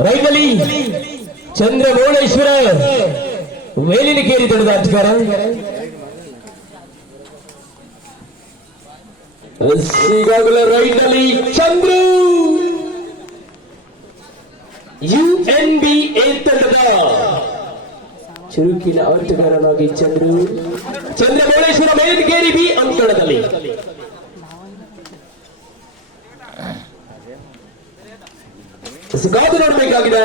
ರೈತಲಿ ಚಂದ್ರಮೌಳೇಶ್ವರ ವೇಲಿನಕೇರಿ ತಂಡದ ಆಟಗಾರ ಈಗಾಗಲೇ ರೈತಲಿ Chandru U N B A ತಂಡದ ಚುರುಕಿನ ಆಟಗಾರನಾಗಿ ಚಂದ್ರು. ಮೇಲಿನ ಕೇರಿ ಬಿ ಅಂಕಣದಲ್ಲಿ ಕಾದು ನೋಡಬೇಕಾಗಿದೆ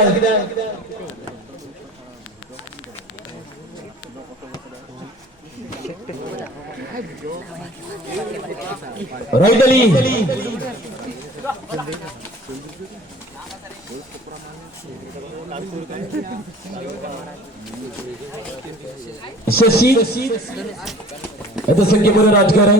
ರೈತಲಿ ಶಶಿ ಅದು ಸಂಖ್ಯೆ ಮೂರು ರಾಜಕಾರಣ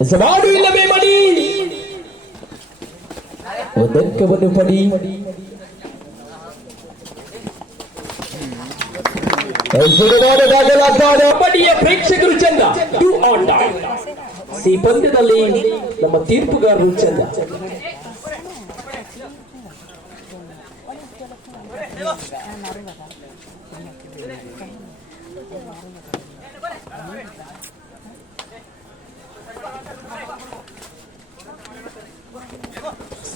ಸವಾಲು ಇಲ್ಲವೇ ಮಡಿ. ಒದಕ್ಕವನ್ನು ಪಡಿ. ಪಡಿಯ ಪ್ರೇಕ್ಷಕರು ಚಂದ ಟು ಆನ್ ಈ ಪಂದ್ಯದಲ್ಲಿ ನಮ್ಮ ತೀರ್ಪುಗಾರರು ಚಂದ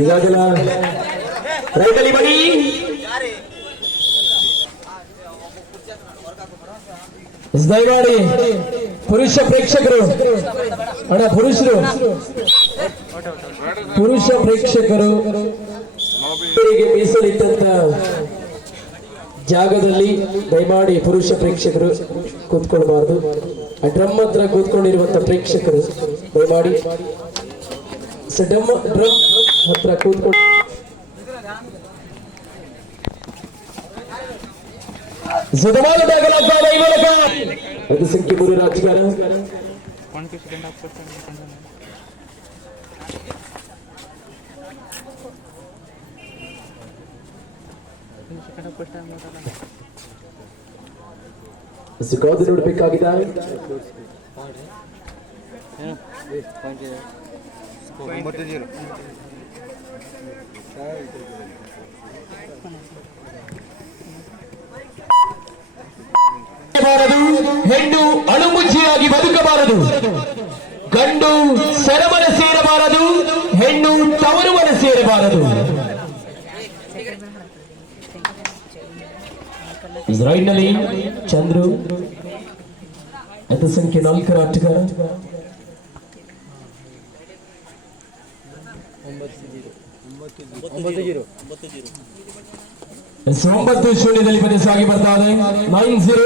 ಈಗಾಗಲೇ ರೈತಲಿ ಪುರುಷ ಪ್ರೇಕ್ಷಕರು. ಅಣ ಪುರುಷರು. ಪುರುಷ ಪ್ರೇಕ್ಷಕರು. ಮೀಸಲಿಟ್ಟಂತ ಜಾಗದಲ್ಲಿ ದಯಮಾಡಿ ಪುರುಷ ಪ್ರೇಕ್ಷಕರು ಕೂತ್ಕೊಳ್ಬಾರ್ದು. ಡ್ರಮ್ ಹತ್ರ ಕೂತ್ಕೊಂಡಿರುವಂತ ಪ್ರೇಕ್ಷಕರು ದಯಮಾಡಿ ಡ್ರಮ್ ಡ್ರಮ್ ಹತ್ರ ಕೂತ್ಕೊಂಡು ಸುಧಮಾನ ದಾಖಲಾಗ್ತದೆ ಈ ಮೂಲಕ ಅದು ಸಂಖ್ಯೆ ಮೂರು ರಾಜಕಾರಣ कौन ಒಂಬತ್ತು ಜೀರೋ ಬಾರದು ಹೆಣ್ಣು ಅಳುಮುಚ್ಚಿಯಾಗಿ ಬದುಕಬಾರದು ಗಂಡು ಸೆರಮನೆ ಸೇರಬಾರದು ಹೆಣ್ಣು ತವರುಮನೆ ಸೇರಬಾರದು ಇಸ್ರಾಯಿಲ್ನಲ್ಲಿ ಚಂದ್ರು ಅತ ಸಂಖ್ಯೆ ನಾಲ್ಕರ ಆಟಗಾರ ಒಂಬತ್ತು ಜೀರೋ ಒಂಬತ್ತು ಶೂನ್ಯದಲ್ಲಿ ಪಂದ್ಯ ಸಾಗಿ ಬರ್ತಾ ಇದೆ ನೈನ್ ಜೀರೋ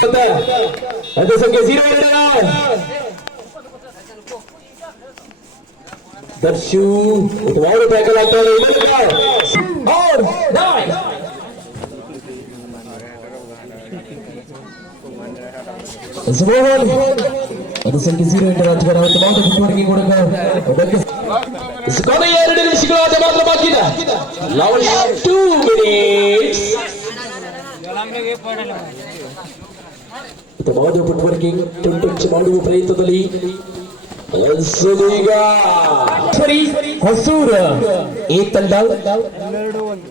સંખ્યા ઝીરો दर्शु उठवाओ रुपए का लगता है इलेवन का और नाइन सुबोल अदसन की ज़ीरो इंटर आज बना तमाम तो फुटबॉल की कोड का स्कोर ये रेडी निश्चित आज मात्र बाकी था लाओ 2 मिनट्स ಇದು ಫುಟ್ ವರ್ಕಿಂಗ್ ಟುಂಟುಂಚು ಮಾಡುವ ಪ್ರಯತ್ನದಲ್ಲಿ ಹೊಸೂರ ಈ ತಂಡ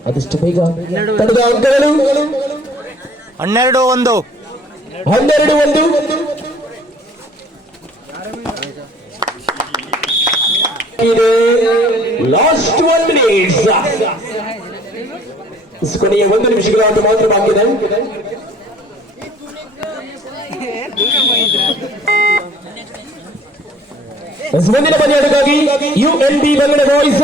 ಅದಷ್ಟು ಬೇಗ ತಂಡದ ಅಂಕಗಳು ಹನ್ನೆರಡು ಒಂದು. ಹನ್ನೆರಡು ಒಂದು. ಲಾಸ್ಟ್ ಒನ್ ಮಿನಿಟ್ಸ್ ಕೊನೆಯ ಒಂದು ನಿಮಿಷಗಳ ಮಾತ್ರ ಬಾಕಿ ಇದೆ ಮುಂದಿನ ಪಂದ್ಯಾಟಕ್ಕಾಗಿ U N B Bangada boys